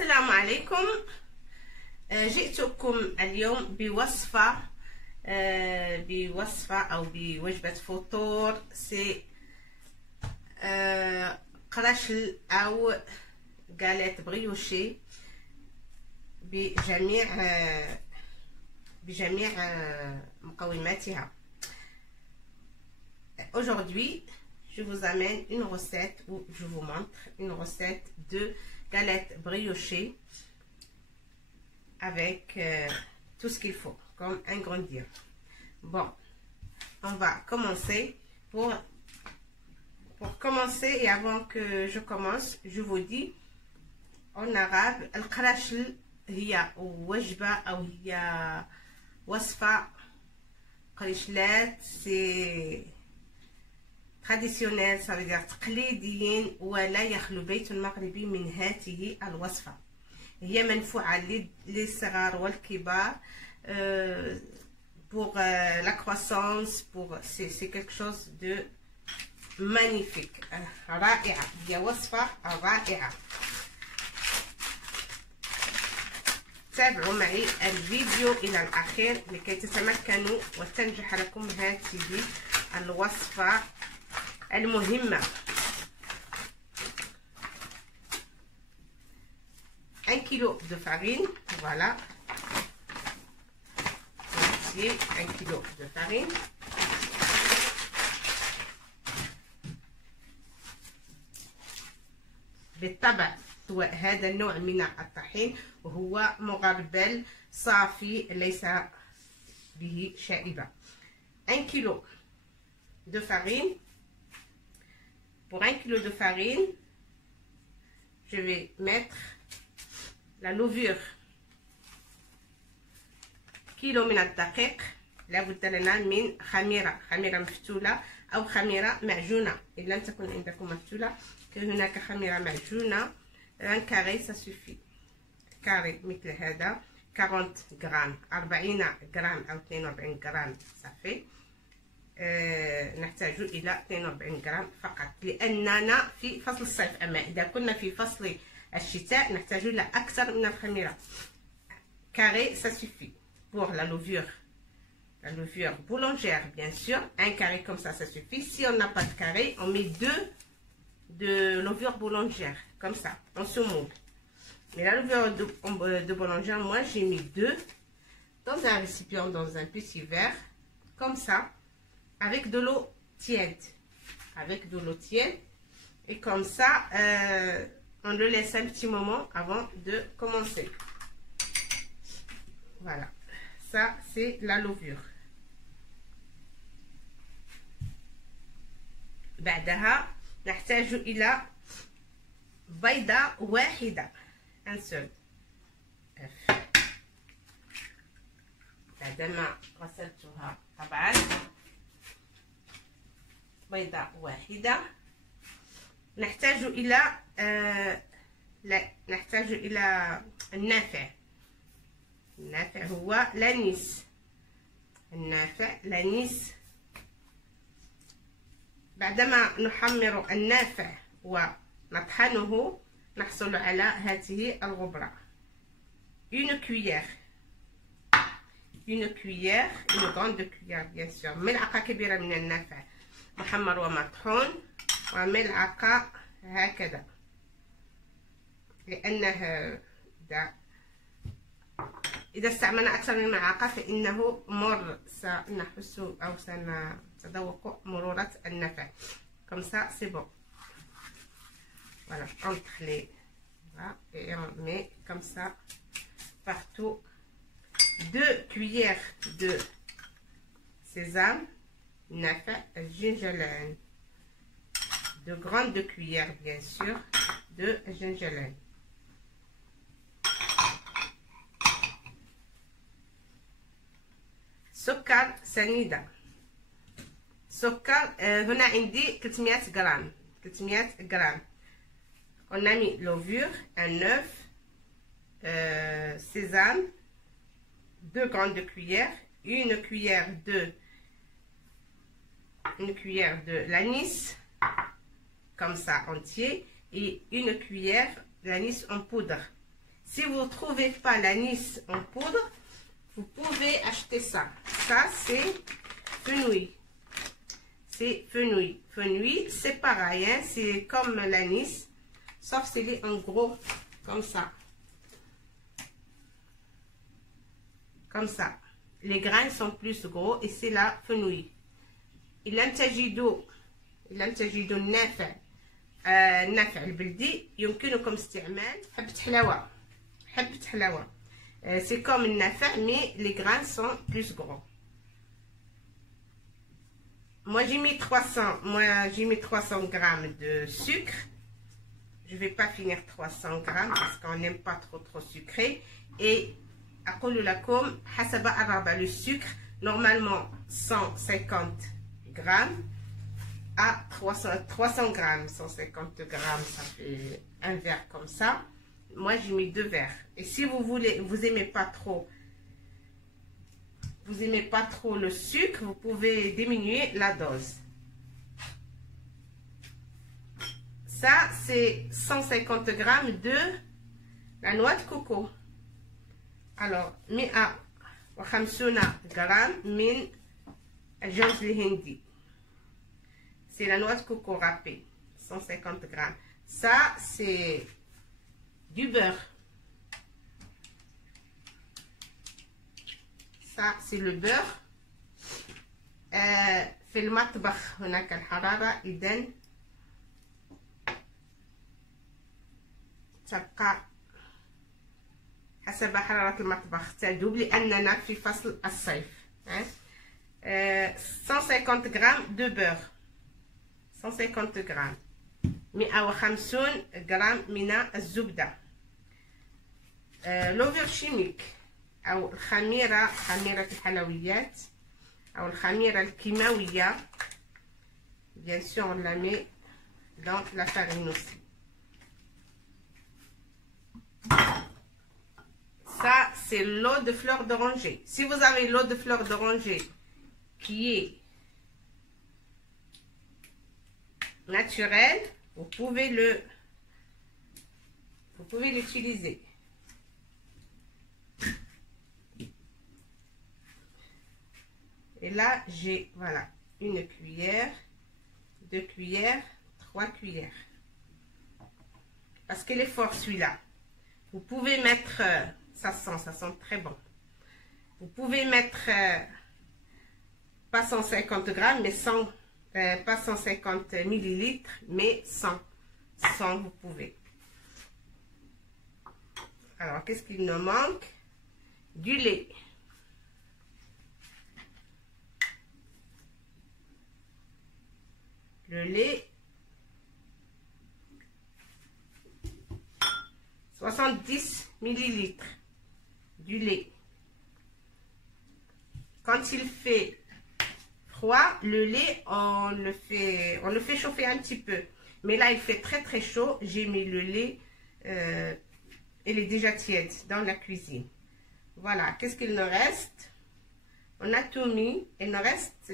السلام عليكم. جئتكم اليوم بوصفة أو بوجبة فطور سي قراشل أو غاليت بريوشي بجميع مقوماتها. Aujourd'hui, je vous amène une recette où je vous montre une recette de galettes briochées avec tout ce qu'il faut comme ingrédients. Bon, on va commencer. Pour commencer et avant que je commence, je vous dis en arabe, القراشل هي وجبة أو هي وصفة قريشلات c'est traditionnel, ça veut dire تقليديين ولا يخلو بيت مغربي من هذه الوصفة. هي منفوعة للصغار والكبار pour la croissance, c'est quelque chose de magnifique. رائعة، هي وصفة رائعة. تابعوا معي الفيديو إلى الأخير لكي تتمكنوا وتنجح لكم هذه الوصفة المهمة. 1 kg de farine, voilà. Ici, 1 kg de farine. بالطبع هذا النوع من الطحين وهو مغربل صافي ليس به شائبة. 1 kg de farine. Pour 1 kg de farine, je vais mettre la levure. كيلو من الدقيق. لابد لنا من خميرة مفتولة أو خميرة معجونة. إن لم تكن عندكم مفتولة هناك خميرة معجونة. un carré ça suffit. كاري مثل هذا 40 غرام 40 غرام أو 42 غرام صافي. نحتاج إلى 42 غرام فقط لأننا في فصل الصيف. أما إذا كنا في فصل الشتاء نحتاج إلى أكثر من الخميرة. carré ça suffit pour la levure boulangère bien sûr. Un carré comme ça suffit. Si on n'a pas de carré, on met 2 de levure boulangère comme ça on se moule. Mais la levure de boulangère, moi j'ai mis 2 dans un récipient, dans un petit verre comme ça, avec de l'eau tiède, et comme ça on le laisse un petit moment avant de commencer. Voilà, ça c'est la levure. بعدها نحتاج إلى بيضة واحدة، un seul œuf. بعدما غسلتها طبعا بيضة واحدة. نحتاج إلى النافع هو لانيس. لانيس. بعدما نحمر النافع ونطحنه نحصل على هذه الغبرة. une cuillère une grande cuillère bien sûr. ملعقة كبيرة من النافع محمر ومطحون وملعقة هكذا، لأنه إذا استعملنا أكثر من ملعقة فإنه مر، سنحس أو سنتذوق مرورة النافع. comme ça c'est bon. Voilà, entre les voilà, et on met comme ça partout. 2 cuillères de sésame nafa gingembre, de grandes cuillères bien sûr de gingembre. سكر سنيدة. سكر هنا عندي 300 غرام. On a mis levure, un œuf, sésame, 2 grandes cuillères, une cuillère de l'anis, comme ça entier, et une cuillère d'anis en poudre. Si vous ne trouvez pas l'anis en poudre, vous pouvez acheter ça. Ça, c'est fenouil. C'est fenouil. Fenouil, c'est pareil, hein? C'est comme l'anis, sauf c'est en gros, comme ça. Comme ça. Les grains sont plus gros et c'est la fenouil. إلا تجدوا النافع النافع البلدي يمكنكم استعمال حبة حلاوة. C'est comme le nafع mais les grains sont plus gros. Moi j'ai mis 300 grammes de sucre. Je vais pas finir 300 grammes parce qu'on n'aime pas trop sucré. Et أقول لكم حسب الرغبة, le sucre normalement 150 grammes à 300 grammes. 150 grammes, ça fait un verre comme ça. Moi j'ai mis 2 verres. Et si vous aimez pas trop le sucre, vous pouvez diminuer la dose. Ça c'est 150 grammes de la noix de coco. Alors 150 grammes من الجوز الهندي. C'est la noix de coco râpée, 150 grammes. Ça, c'est du beurre. Ça, c'est le beurre. في المطبخ هناك الحرارة، إذن تبقى حسب حرارة المطبخ تذوب لأننا في فصل الصيف. 150 grammes de beurre. 150 جرام. 150 جرام من الزبدة. لوفر شيميك أو خميرة الحلويات أو الخميرة الكيماوية. Bien sûr, on la met dans la farine aussi. Ça, c'est l'eau de fleur d'oranger. Si vous avez l'eau de fleur d'oranger qui est naturel, vous pouvez l'utiliser. Et là j'ai voilà une cuillère, 2 cuillères, 3 cuillères, parce qu'il est fort celui-là. Vous pouvez mettre ça sent très bon. Vous pouvez mettre pas 150 grammes mais 100. Pas 150 millilitres, mais 100. 100, vous pouvez. Alors, qu'est-ce qu'il nous manque? Du lait. Le lait. 70 millilitres. Du lait. Quand il fait froid, le lait, on le fait chauffer un petit peu. Mais là, il fait très chaud. J'ai mis le lait, il est déjà tiède dans la cuisine. Voilà, qu'est-ce qu'il nous reste? On a tout mis. Il nous reste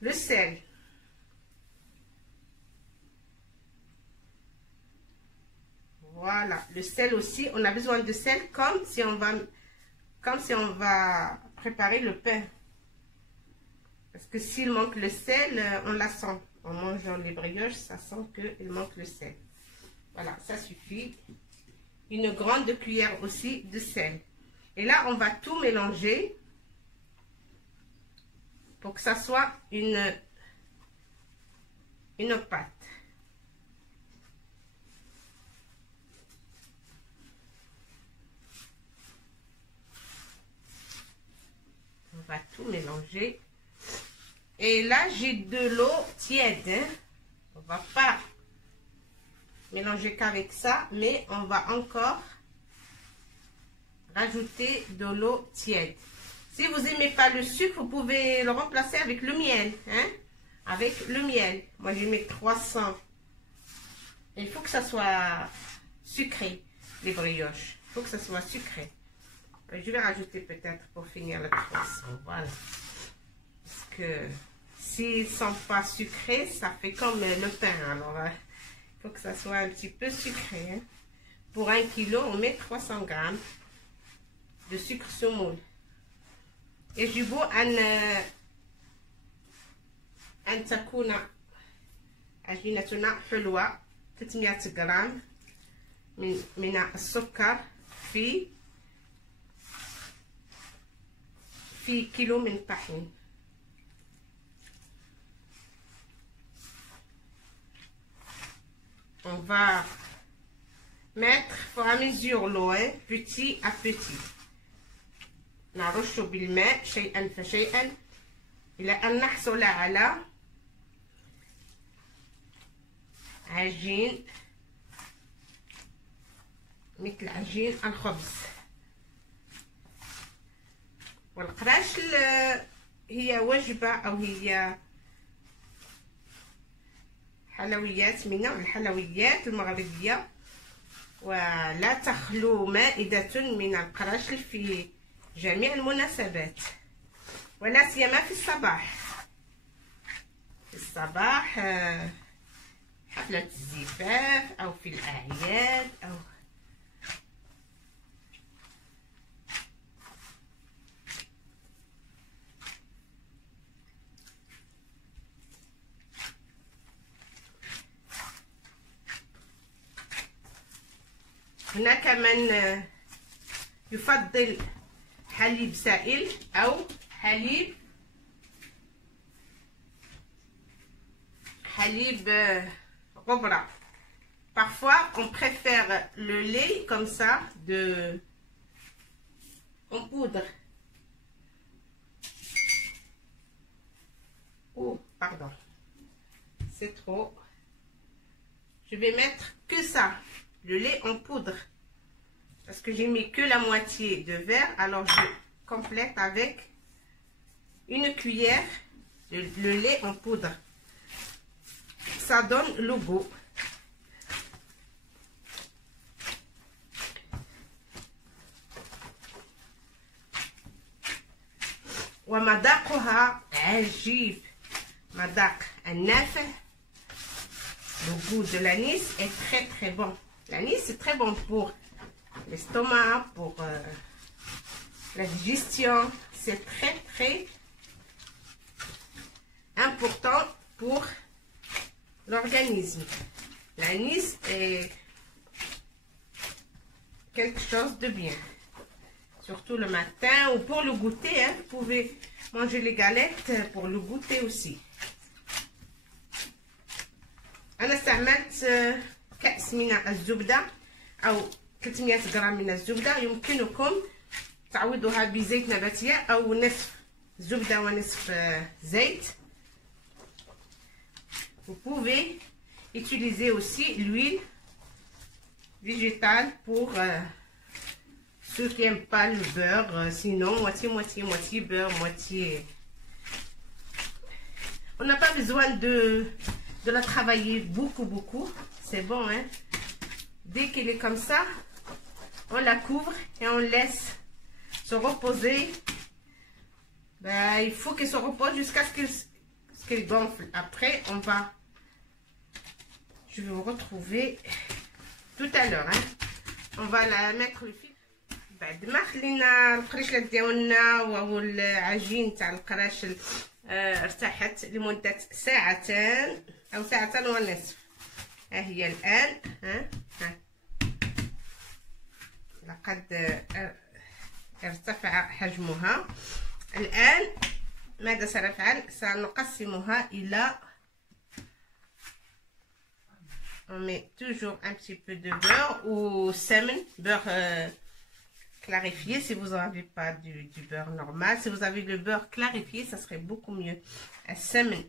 le sel. Voilà, le sel aussi. On a besoin de sel comme si on va préparer le pain. Parce que s'il manque le sel, on la sent. En mangeant les brioches, ça sent qu'il manque le sel. Voilà, ça suffit. Une grande cuillère aussi de sel. Et là, on va tout mélanger pour que ça soit une pâte. On va tout mélanger. Et là, j'ai de l'eau tiède. Hein? On ne va pas mélanger qu'avec ça, mais on va encore rajouter de l'eau tiède. Si vous n'aimez pas le sucre, vous pouvez le remplacer avec le miel. Hein? Avec le miel. Moi, j'ai mis 300. Il faut que ça soit sucré, les brioches. Il faut que ça soit sucré. Je vais rajouter peut-être pour finir le 300. Voilà. Parce que s'ils ne sont pas sucrés, ça fait comme le pain. Alors, il faut que ça soit un petit peu sucré. Hein. pour 1 kg, on met 300 g de sucre semoule. يجب أن تكون عجينتنا حلوة. 300 غرام من السكر في كيلو من الطحين. On va mettre pour à mesure l'eau, petit à petit. نرش بالماء شيئا فشيئا إلى أن نحصل على عجين مثل عجين الخبز. والقراش هي وجبة أو هي حلويات من نوع الحلويات المغربية، ولا تخلو مائدة من القراش في جميع المناسبات، ولا سيما في الصباح. في الصباح حفلة الزفاف أو في الأعياد أو هناك من يفضل حليب سائل أو حليب غبرة. Parfois on préfère le lait comme ça en poudre. Oh pardon, c'est trop. Je vais mettre que ça, le lait en poudre, parce que j'ai mis que la moitié de verre. Alors je complète avec une cuillère de le lait en poudre. Ça donne le goût. ومذاقها عجيب، مذاق النافع. Le goût de l'anis est très très bon. L'anis c'est très bon pour l'estomac, pour la digestion. C'est très très important pour l'organisme. L'anis est quelque chose de bien, surtout le matin ou pour le goûter. Vous pouvez manger les galettes pour le goûter aussi. أنا استعملت كأس من الزبدة أو 300 غرام من الزبدة. يمكنكم تعوضوها بزيت نباتية أو نصف زبدة ونصف زيت. Vous pouvez utiliser aussi l'huile végétale pour ceux qui n'aiment pas le beurre. Sinon, moitié beurre, moitié. On n'a pas besoin de la travailler beaucoup. C'est bon, hein. Dès qu'elle est comme ça, on la couvre et on laisse se reposer. Ben, il faut qu'elle se repose jusqu'à ce qu'elle gonfle. Après, je vais vous retrouver tout à l'heure, hein. On va la mettre le fil. بعد ما خلينا القريشلات ديالنا والعجين تاع القراش ارتاحت لمدة ساعتين أو ساعتين ونصف. ها هي الآن ها لقد ارتفع حجمها. الآن ماذا سنفعل؟ سنقسمها إلى on met toujours un petit peu de beurre ou semen, beurre clarifié si vous n'avez pas du beurre normal. Si vous avez le beurre clarifié, ça serait beaucoup mieux. Un semen,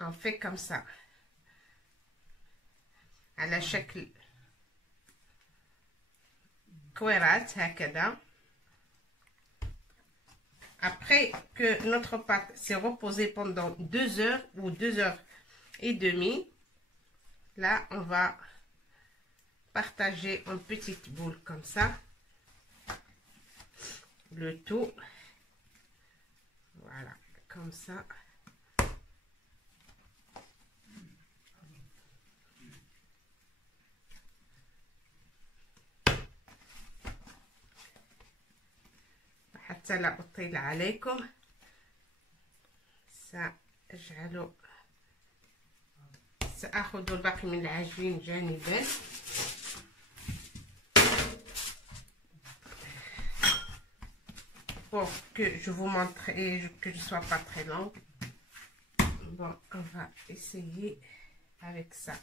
on fait comme ça على شكل كويرات هكذا. Après que notre pâte s'est reposée pendant 2 heures ou 2 heures et demie, là on va partager en petites boules comme ça le tout. Voilà, comme ça. حتى لا أطيل عليكم. سأخذ الباقي من العجين جانبا. Pour que je vous montre et que je ne sois pas très longue. Bon, on va essayer avec ça.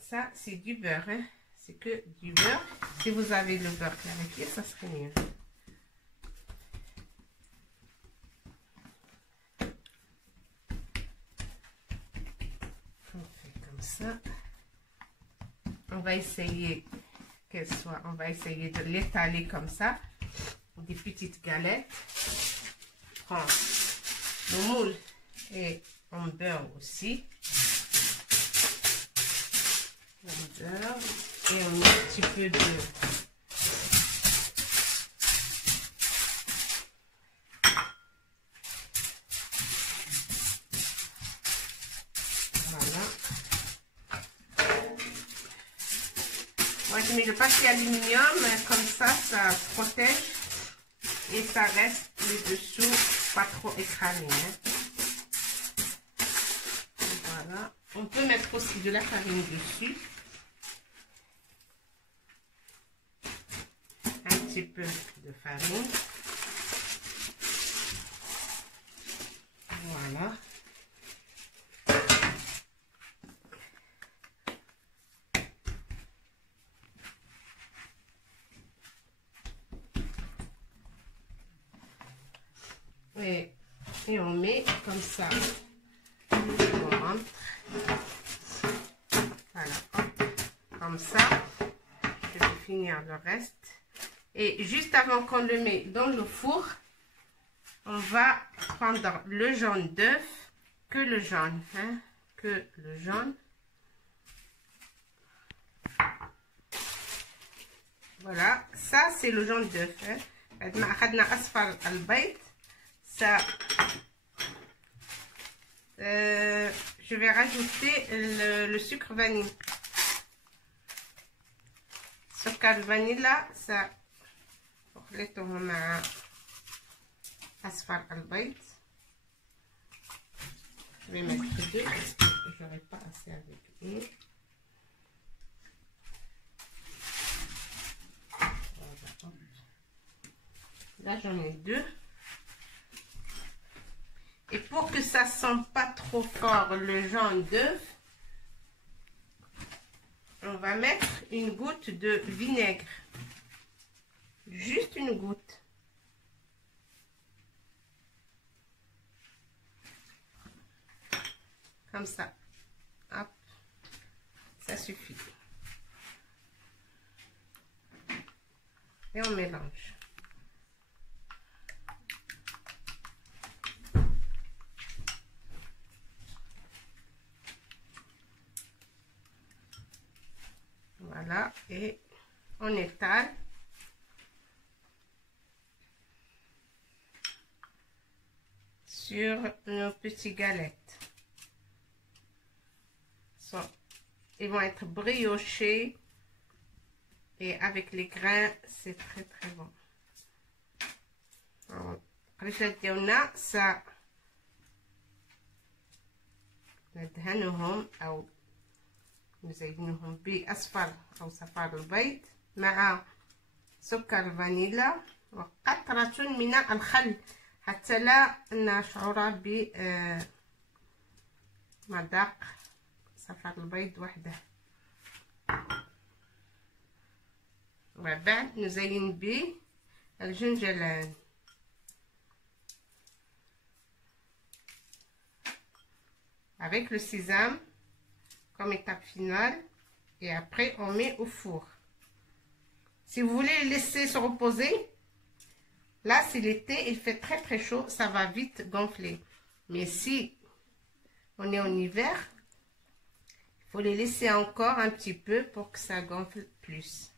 Ça, c'est du beurre, hein? C'est que du beurre. Si vous avez le beurre clarifié, ça serait mieux. On fait comme ça. On va essayer qu'elle soit, on va essayer de l'étaler comme ça. Des petites galettes. Prends le moule et en beurre aussi. En beurre et on met un petit peu de voilà. Moi je mets le papier aluminium comme ça protège. Et ça reste le dessous pas trop écrasé. Hein. Voilà. On peut mettre aussi de la farine dessus. Un petit peu de farine. Voilà. Et on met comme ça. On rentre. Voilà. Comme ça. Je vais finir le reste. Et juste avant qu'on le met dans le four, on va prendre le jaune d'œuf. Que le jaune. Hein, que le jaune. Voilà. Ça, c'est le jaune d'œuf. Hein. Ça, je vais rajouter le sucre vanille. Sucre vanilla, ça, خليته مع أصفر البيض. Je vais mettre deux parce que je n'aurai pas assez avec une. Là, j'en ai deux. Et pour que ça ne sente pas trop fort le jaune d'œuf, on va mettre une goutte de vinaigre. Juste une goutte. Comme ça. Hop. Ça suffit. Et on mélange. Voilà, et on étale. Sur nos petites galettes. Ils vont être briochés et avec les grains, c'est très très bon. ça ندهنهم أو نزينهم بأصفر أو صفار البيض مع سكر فانيلا وقطرة من الخل حتى لا نشعر بمذاق صفار البيض وحده. وبعد نزين بالجنجلان. Avec le sésame comme étape finale et après on met au four. Si vous voulez laisser se reposer, là c'est l'été, il fait très très chaud, ça va vite gonfler. Mais si on est en hiver, il faut les laisser encore un petit peu pour que ça gonfle plus.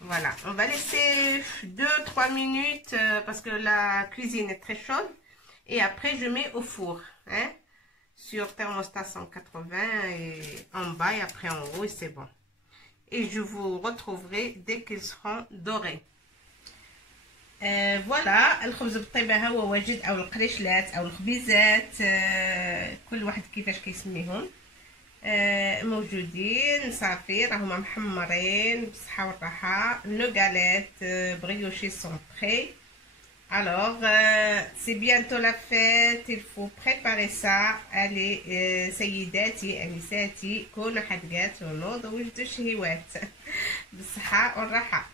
Voilà, on va laisser 2-3 minutes parce que la cuisine est très chaude. Et après je mets au four. Hein, sur thermostat 180 et en bas et après en haut et c'est bon. Et je vous retrouverai dès qu'ils seront dorés. فوالا الخبز بالطيبه هو واجد، او القريشلات او الخبيزات، كل واحد كيفاش كيسميهم. موجودين صافي، راهما محمرين بالصحه والراحه. نو غاليت بريوشي سون بري. Alors, c'est bientôt la fête, il faut préparer ça. Allez, سيداتي أنساتي كونوا حدقات ونوضوا وجدوا شهيوات بالصحة والراحة.